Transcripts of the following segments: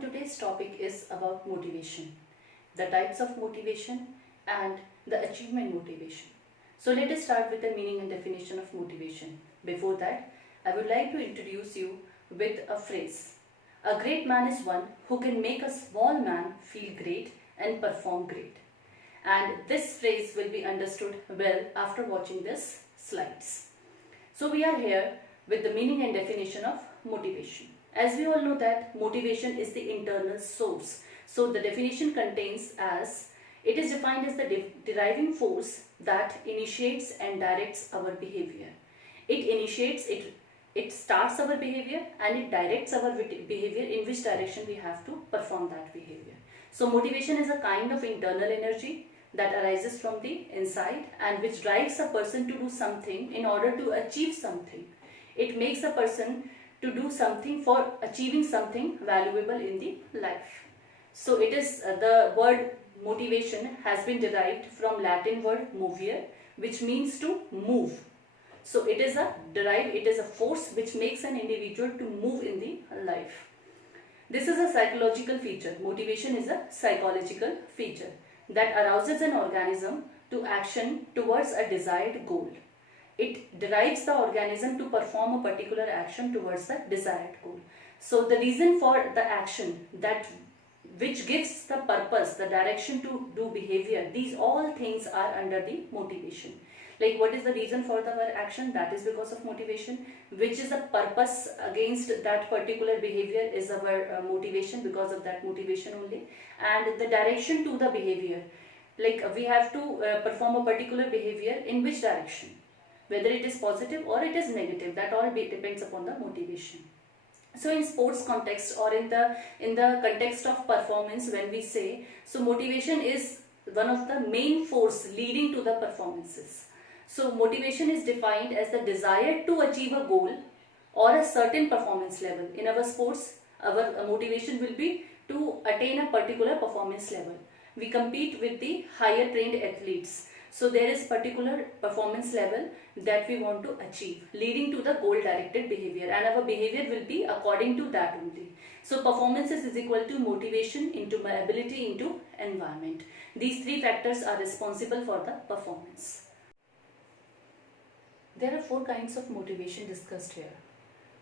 today's topic is about motivation, the types of motivation and the achievement motivation. So let us start with the meaning and definition of motivation. Before that, I would like to introduce you with a phrase. A great man is one who can make a small man feel great and perform great. And this phrase will be understood well after watching this slides. So we are here with the meaning and definition of motivation. As we all know that motivation is the internal source. So the definition contains as it is defined as the deriving force that initiates and directs our behavior. It initiates, it starts our behavior and it directs our behavior in which direction we have to perform that behavior. So motivation is a kind of internal energy that arises from the inside and which drives a person to do something in order to achieve something. It makes a person to do something for achieving something valuable in the life. So it is the word motivation has been derived from Latin word movere, which means to move. So it is a force which makes an individual to move in the life. This is a psychological feature. Motivation is a psychological feature that arouses an organism to action towards a desired goal. It drives the organism to perform a particular action towards the desired goal. So the reason for the action which gives the purpose, the direction to do behavior, these all things are under the motivation. Like what is the reason for our action? That is because of motivation. Which is the purpose against that particular behavior is our motivation, because of that motivation only. And the direction to the behavior, like we have to perform a particular behavior in which direction, whether it is positive or it is negative, that all depends upon the motivation. So in sports context or in the context of performance, when we say, so motivation is one of the main force leading to the performances. So motivation is defined as the desire to achieve a goal or a certain performance level. In our sports, our motivation will be to attain a particular performance level. We compete with the higher trained athletes. So there is particular performance level that we want to achieve, leading to the goal directed behavior, and our behavior will be according to that only. So performance is equal to motivation into my ability into environment. These three factors are responsible for the performance. There are four kinds of motivation discussed here: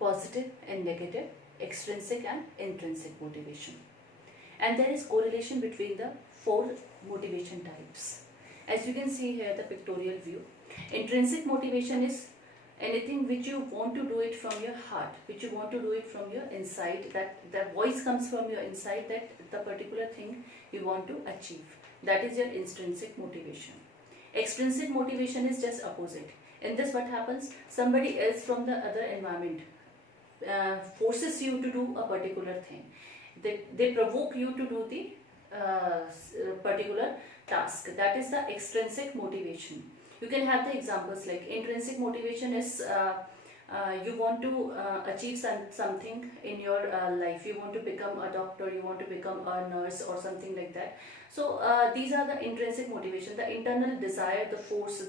positive and negative, extrinsic and intrinsic motivation. And there is correlation between the four motivation types. As you can see here, the pictorial view. Intrinsic motivation is anything which you want to do it from your heart, which you want to do it from your inside, that the voice comes from your inside that the particular thing you want to achieve. That is your intrinsic motivation. Extrinsic motivation is just opposite. In this what happens? Somebody else from the other environment forces you to do a particular thing. They provoke you to do the particular task. That is the extrinsic motivation. You can have the examples like intrinsic motivation is you want to achieve something in your life. You want to become a doctor, you want to become a nurse or something like that. So these are the intrinsic motivation, the internal desire, the force,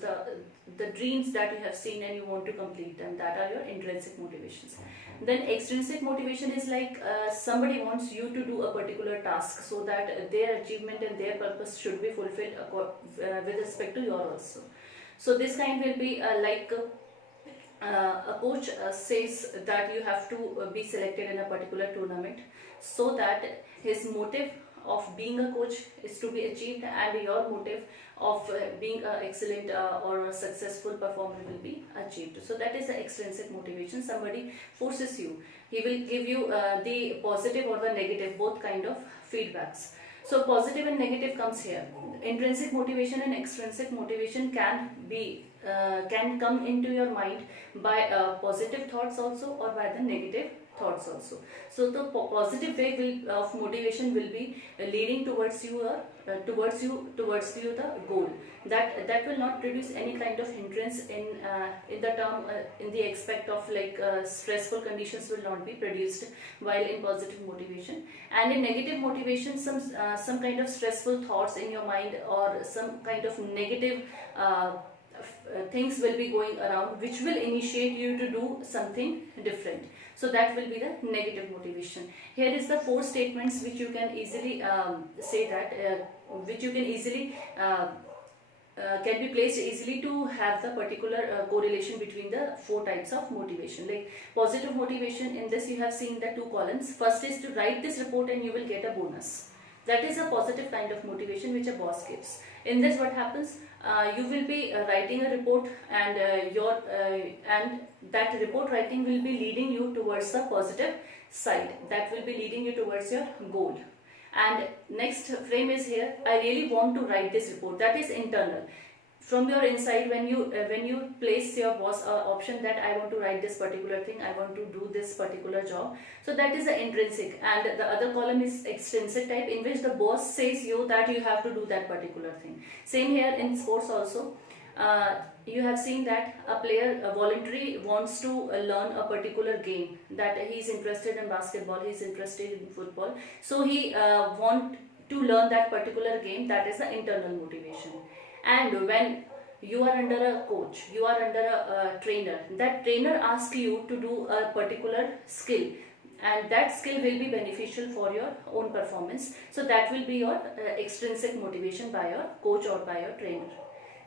the dreams that you have seen and you want to complete them. That are your intrinsic motivations. Then extrinsic motivation is like somebody wants you to do a particular task so that their achievement and their purpose should be fulfilled with respect to your also. So this kind will be like a coach says that you have to be selected in a particular tournament, so that his motive of being a coach is to be achieved and your motive of being an excellent or a successful performer will be achieved. So that is the extrinsic motivation. Somebody forces you. He will give you the positive or the negative, both kind of feedbacks. So positive and negative comes here. Intrinsic motivation and extrinsic motivation can come into your mind by positive thoughts also or by the negative thoughts also. So the positive way of motivation will be leading towards you the goal. That will not produce any kind of hindrance in the aspect of like stressful conditions will not be produced while in positive motivation. And in negative motivation, some kind of stressful thoughts in your mind or some kind of negative things will be going around which will initiate you to do something different. So that will be the negative motivation. Here is the 4 statements which you can easily say that, which you can easily can be placed easily to have the particular correlation between the 4 types of motivation. Like positive motivation, in this you have seen the 2 columns. First is to write this report and you will get a bonus. That is a positive kind of motivation which a boss gives. In this what happens, you will be writing a report, and and that report writing will be leading you towards the positive side, that will be leading you towards your goal. And next frame is here, I really want to write this report, that is internal. From your inside, when you place your boss option that I want to write this particular thing, I want to do this particular job, so that is the intrinsic. And the other column is extrinsic type, in which the boss says you that you have to do that particular thing. Same here in sports also. You have seen that a player voluntarily wants to learn a particular game, that he is interested in basketball, he is interested in football, so he want to learn that particular game, that is the internal motivation. And when you are under a coach, you are under a trainer, that trainer asks you to do a particular skill, and that skill will be beneficial for your own performance, so that will be your extrinsic motivation by your coach or by your trainer.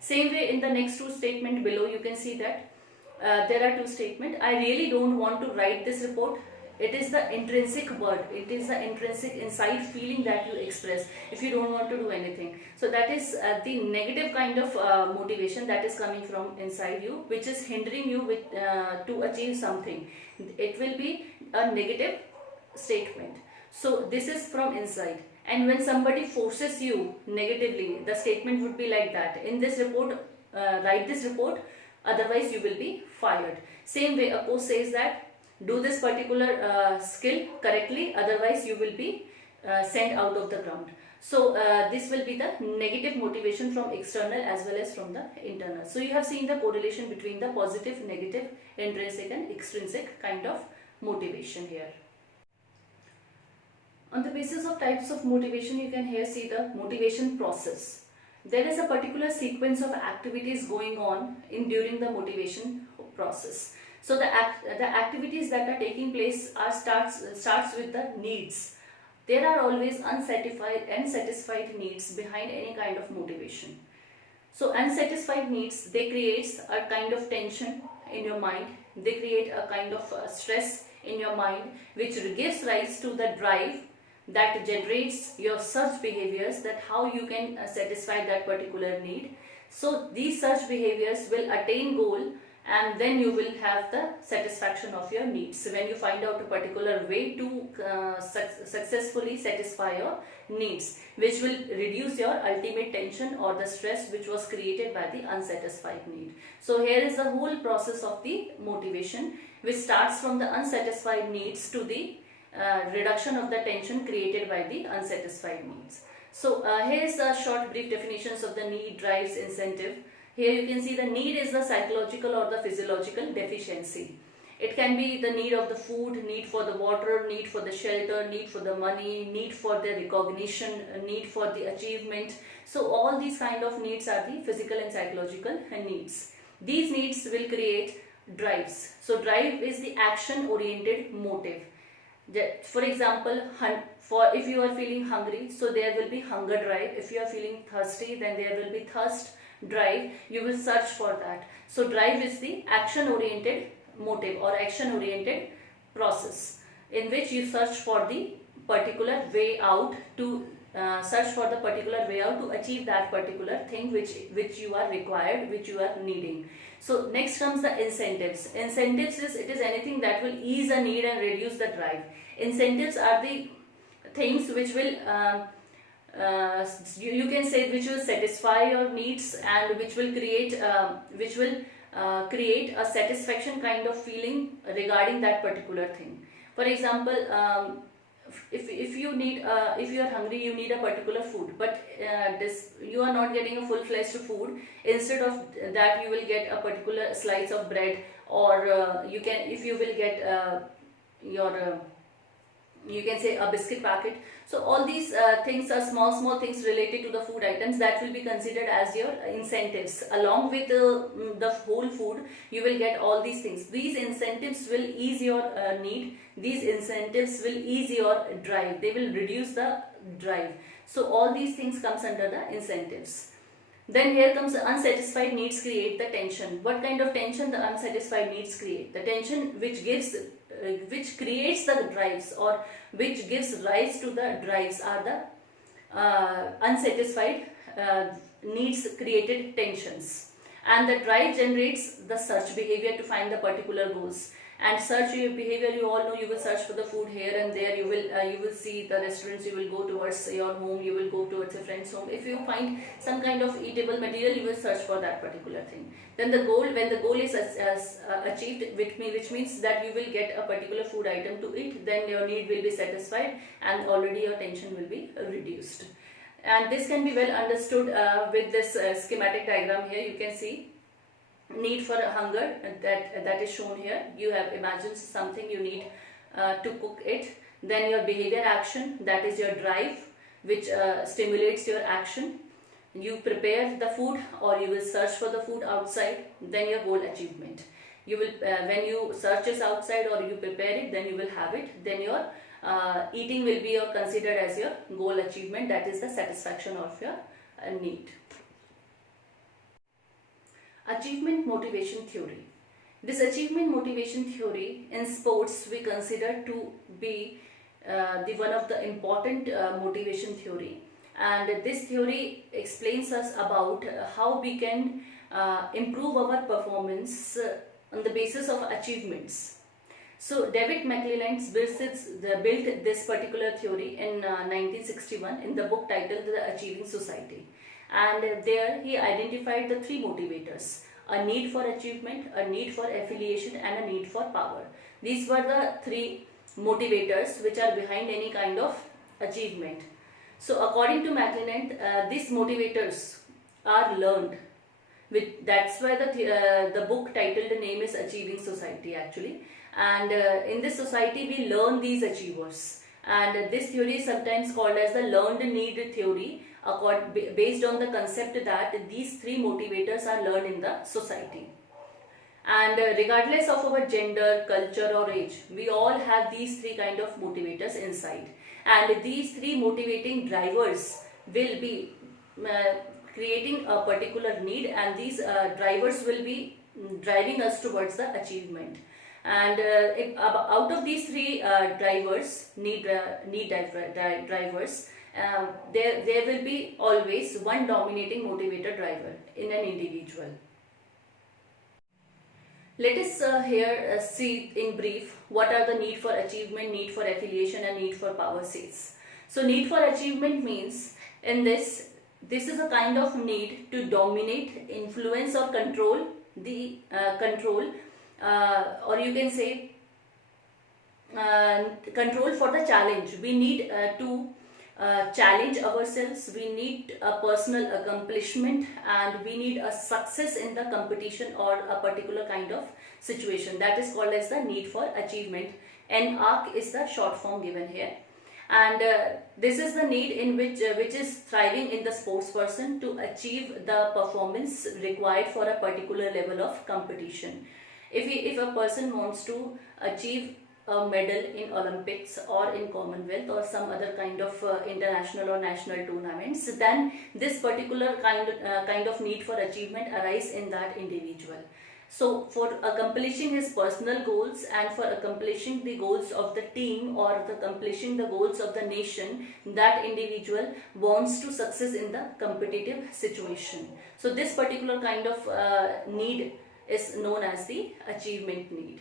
Same way in the next 2 statement below, you can see that there are 2 statements. I really don't want to write this report. It is the intrinsic word, it is the intrinsic inside feeling that you express if you don't want to do anything. So that is the negative kind of motivation that is coming from inside you, which is hindering you with to achieve something. It will be a negative statement. So this is from inside. And when somebody forces you negatively, the statement would be like that: in this report, write this report, otherwise you will be fired. Same way a coach says that do this particular skill correctly, otherwise you will be sent out of the ground. So this will be the negative motivation from external as well as from the internal. So you have seen the correlation between the positive, negative, intrinsic and extrinsic kind of motivation here. On the basis of types of motivation, you can here see the motivation process. There is a particular sequence of activities going on during the motivation process. So the activities that are taking place starts with the needs. There are always unsatisfied needs behind any kind of motivation. So unsatisfied needs, they create a kind of tension in your mind. They create a kind of stress in your mind, which gives rise to the drive that generates your search behaviors, that how you can satisfy that particular need. So these search behaviors will attain goal, and then you will have the satisfaction of your needs. So when you find out a particular way to successfully satisfy your needs, which will reduce your ultimate tension or the stress which was created by the unsatisfied need. So here is the whole process of the motivation, which starts from the unsatisfied needs to the reduction of the tension created by the unsatisfied needs. So here is the short brief definitions of the need, drives, incentive. Here you can see the need is the psychological or the physiological deficiency. It can be the need of the food, need for the water, need for the shelter, need for the money, need for the recognition, need for the achievement. So all these kind of needs are the physical and psychological needs. These needs will create drives. So drive is the action oriented motive. For example, if you are feeling hungry, so there will be hunger drive. If you are feeling thirsty, then there will be thirst drive. You will search for that. So drive is the action oriented motive or action oriented process, in which you search for the particular way out to achieve that particular thing which you are required, which you are needing. So next comes the incentives. Incentives is anything that will ease a need and reduce the drive. Incentives are the things which will you can say which will satisfy your needs and which will create a satisfaction kind of feeling regarding that particular thing. For example, if you are hungry, you need a particular food, but you are not getting a full-fledged food. Instead of that, you will get a particular slice of bread, or if you will get your you can say a biscuit packet. So all these things are small things related to the food items that will be considered as your incentives. Along with the whole food, you will get all these things. These incentives will ease your need. These incentives will ease your drive. They will reduce the drive. So all these things comes under the incentives. Then here comes the unsatisfied needs create the tension. What kind of tension the unsatisfied needs create? The tension which creates the drives, or which gives rise to the drives, are the unsatisfied needs created tensions. And the drive generates the search behavior to find the particular goals. And search behavior, you all know, you will search for the food here and there. You will see the restaurants, you will go towards your home, you will go towards a friend's home. If you find some kind of eatable material, you will search for that particular thing. Then the goal, when the goal is achieved, which means that you will get a particular food item to eat, then your need will be satisfied and already your tension will be reduced. And this can be well understood with this schematic diagram here. You can see need for hunger, that is shown here. You have imagined something, you need to cook it. Then your behavior action, that is your drive, which stimulates your action. You prepare the food, or you will search for the food outside. Then your goal achievement, you will when you search it outside or you prepare it, then you will have it. Then your eating will be considered as your goal achievement, that is the satisfaction of your need. Achievement motivation theory. This achievement motivation theory in sports we consider to be the one of the important motivation theory, and this theory explains us about how we can improve our performance on the basis of achievements. So David McClelland built this particular theory in 1961 in the book titled The Achieving Society. And there he identified the three motivators: a need for achievement, a need for affiliation, and a need for power. These were the three motivators which are behind any kind of achievement. So according to McClelland, these motivators are learned. That's why the book titled name is Achieving Society actually. And in this society we learn these achievers. And this theory is sometimes called as the learned need theory, based on the concept that these three motivators are learned in the society. And regardless of our gender, culture or age, we all have these three kind of motivators inside. And these three motivating drivers will be creating a particular need, and these drivers will be driving us towards the achievement. And out of these three drivers, drivers, there will be always one dominating motivator driver in an individual. Let us here see in brief what are the need for achievement, need for affiliation and need for power says. So need for achievement means in this is a kind of need to dominate, influence or control the or you can say control for the challenge. We need to challenge ourselves, we need a personal accomplishment, and we need a success in the competition or a particular kind of situation. That is called as the need for achievement. NARC is the short form given here. And this is the need in which is thriving in the sports person to achieve the performance required for a particular level of competition. If a person wants to achieve a medal in Olympics or in Commonwealth or some other kind of international or national tournaments, then this particular kind of need for achievement arises in that individual. So for accomplishing his personal goals and for accomplishing the goals of the team or accomplishing the goals of the nation, that individual wants to success in the competitive situation. So this particular kind of need is known as the achievement need.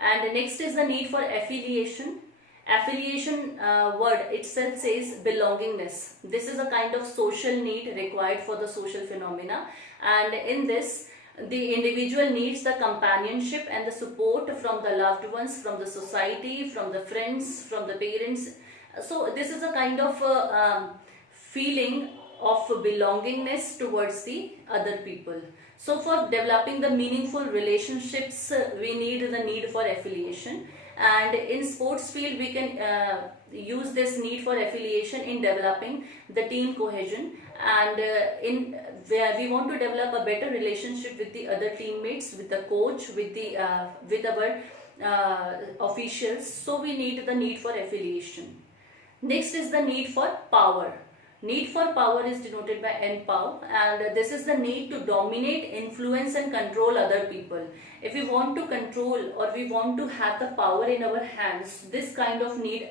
And next is the need for affiliation. Affiliation word itself says belongingness. This is a kind of social need required for the social phenomena, and in this the individual needs the companionship and the support from the loved ones, from the society, from the friends, from the parents. So this is a kind of feeling of belongingness towards the other people. So for developing the meaningful relationships, we need the need for affiliation. And in sports field, we can use this need for affiliation in developing the team cohesion, and in where we want to develop a better relationship with the other teammates, with the coach, with our officials. So we need the need for affiliation. Next is the need for power. Need for power is denoted by NPOW, and this is the need to dominate, influence and control other people. If we want to control or we want to have the power in our hands, this kind of need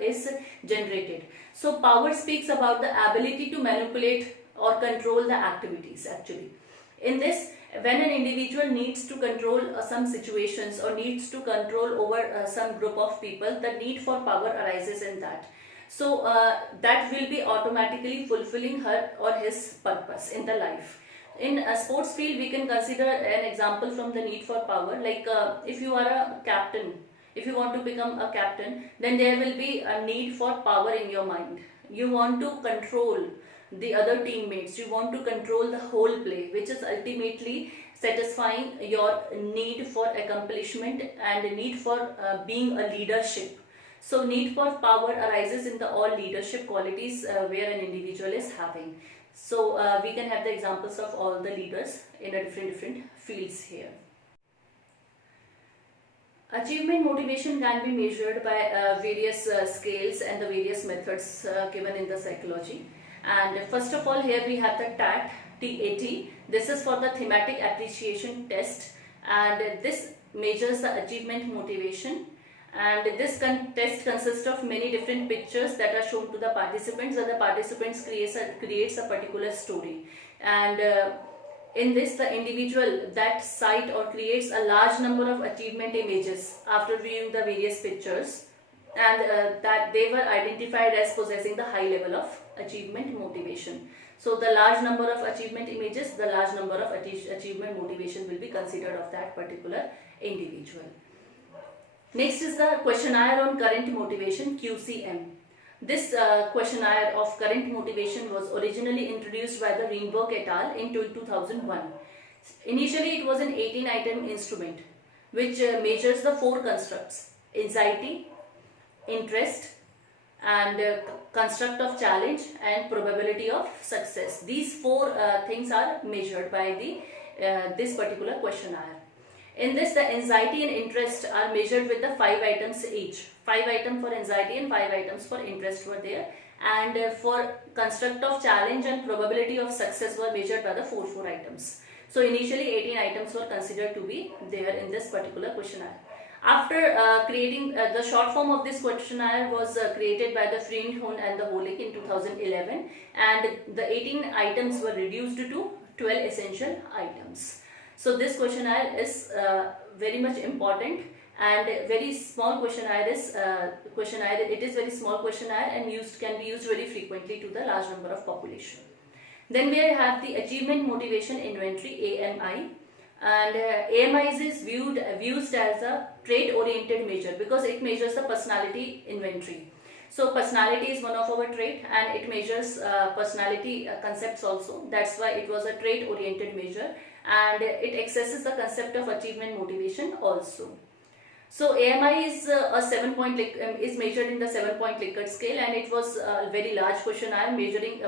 is generated. So power speaks about the ability to manipulate or control the activities actually. In this, when an individual needs to control some situations or needs to control over some group of people, the need for power arises in that. So that will be automatically fulfilling her or his purpose in the life. In a sports field, we can consider an example from the need for power. Like if you are a captain, if you want to become a captain, then there will be a need for power in your mind. You want to control the other teammates. You want to control the whole play, which is ultimately satisfying your need for accomplishment and need for being a leadership. So need for power arises in the all leadership qualities where an individual is having. So we can have the examples of all the leaders in a different fields here. Achievement motivation can be measured by various scales and the various methods given in the psychology. And first of all, here we have the TAT, TAT. This is for the thematic appreciation test, and this measures the achievement motivation. And this test consists of many different pictures that are shown to the participants, and the participants creates a particular story. And in this, the individual that cite or creates a large number of achievement images after viewing the various pictures, and that they were identified as possessing the high level of achievement motivation. So the large number of achievement images, the large number of achievement motivation will be considered of that particular individual. Next is the questionnaire on current motivation, QCM. This questionnaire of current motivation was originally introduced by the Greenberg et al. In 2001. Initially, it was an 18-item instrument which measures the 4 constructs: anxiety, interest, and construct of challenge, and probability of success. These 4 things are measured by this particular questionnaire. In this, the anxiety and interest are measured with the 5 items each. 5 items for anxiety and 5 items for interest were there. And for construct of challenge and probability of success were measured by the 4 items. So initially 18 items were considered to be there in this particular questionnaire. After creating the short form of this questionnaire was created by the Friedholm and the Holick in 2011, and the 18 items were reduced to 12 essential items. So this questionnaire is very much important, and very small questionnaire is it is very small questionnaire and can be used very frequently to the large number of population. Then we have the achievement motivation inventory, AMI, and AMI is viewed as a trait oriented measure because it measures the personality inventory. So personality is one of our trait, and it measures personality concepts also. That's why it was a trait oriented measure, and it accesses the concept of achievement motivation also. So AMI is is measured in the 7-point Likert scale, and it was a very large questionnaire measuring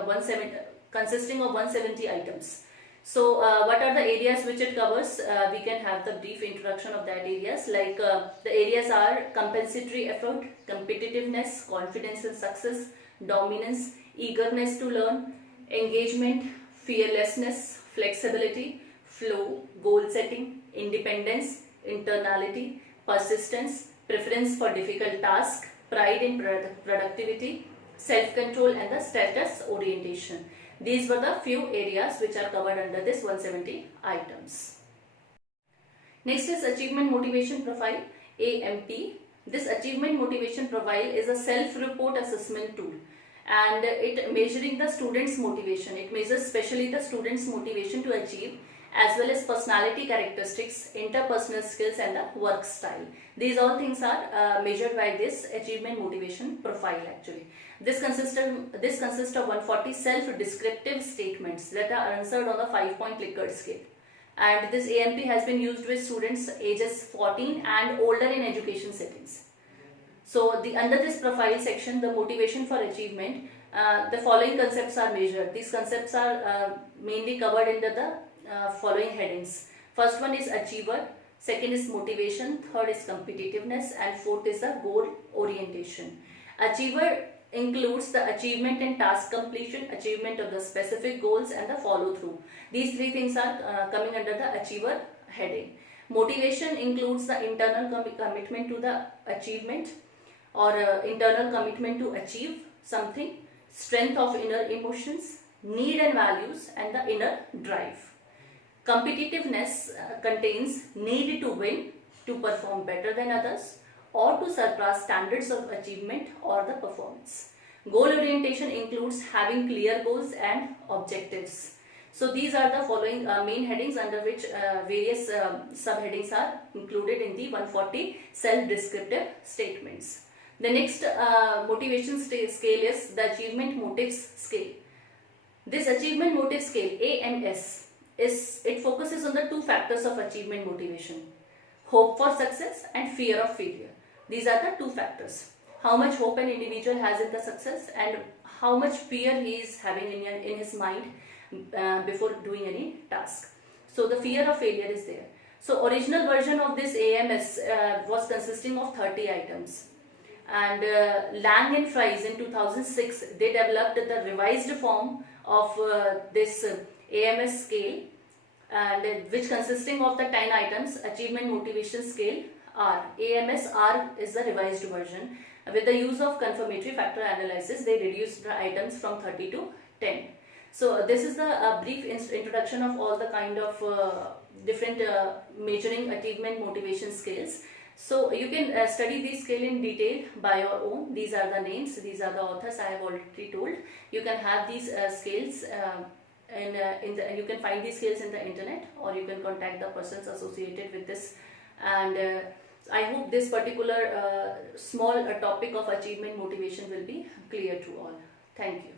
consisting of 170 items. So what are the areas which it covers? We can have the brief introduction of that areas. Like the areas are compensatory effort, competitiveness, confidence in success, dominance, eagerness to learn, engagement, fearlessness, flexibility, flow, goal setting, independence, internality, persistence, preference for difficult tasks, pride in productivity, self-control, and the status orientation. These were the few areas which are covered under this 170 items. Next is achievement motivation profile, AMP. This achievement motivation profile is a self-report assessment tool, and it measuring the student's motivation. It measures especially the student's motivation to achieve, as well as personality characteristics, interpersonal skills, and the work style. These all things are measured by this achievement motivation profile actually. This consists of 140 self-descriptive statements that are answered on the 5-point Likert scale. And this AMP has been used with students ages 14 and older in education settings. So under this profile section, the motivation for achievement, the following concepts are measured. These concepts are mainly covered under the following headings. First one is achiever, second is motivation, third is competitiveness, and fourth is the goal orientation. Achiever includes the achievement and task completion, achievement of the specific goals, and the follow through. These three things are coming under the achiever heading. Motivation includes the internal commitment to the achievement or internal commitment to achieve something, strength of inner emotions, need and values, and the inner drive. Competitiveness contains need to win, to perform better than others, or to surpass standards of achievement or the performance. Goal orientation includes having clear goals and objectives. So these are the following main headings under which various subheadings are included in the 140 self-descriptive statements. The next motivation scale is the achievement motives scale. This achievement motive scale, AMS, it focuses on the two factors of achievement motivation: hope for success and fear of failure. These are the two factors. How much hope an individual has in the success and how much fear he is having in his mind before doing any task. So the fear of failure is there. So original version of this AMS was consisting of 30 items. And Lang and Fries in 2006, they developed the revised form of this AMS scale, and which consisting of the 10 items, achievement motivation scale R. AMS R is the revised version. With the use of confirmatory factor analysis, they reduced the items from 30 to 10. So this is the brief introduction of all the kind of different measuring achievement motivation scales. So you can study this scale in detail by your own. These are the names, these are the authors I have already told. You can have these scales you can find these scales in the internet, or you can contact the persons associated with this. And I hope this particular small topic of achievement motivation will be clear to all. Thank you.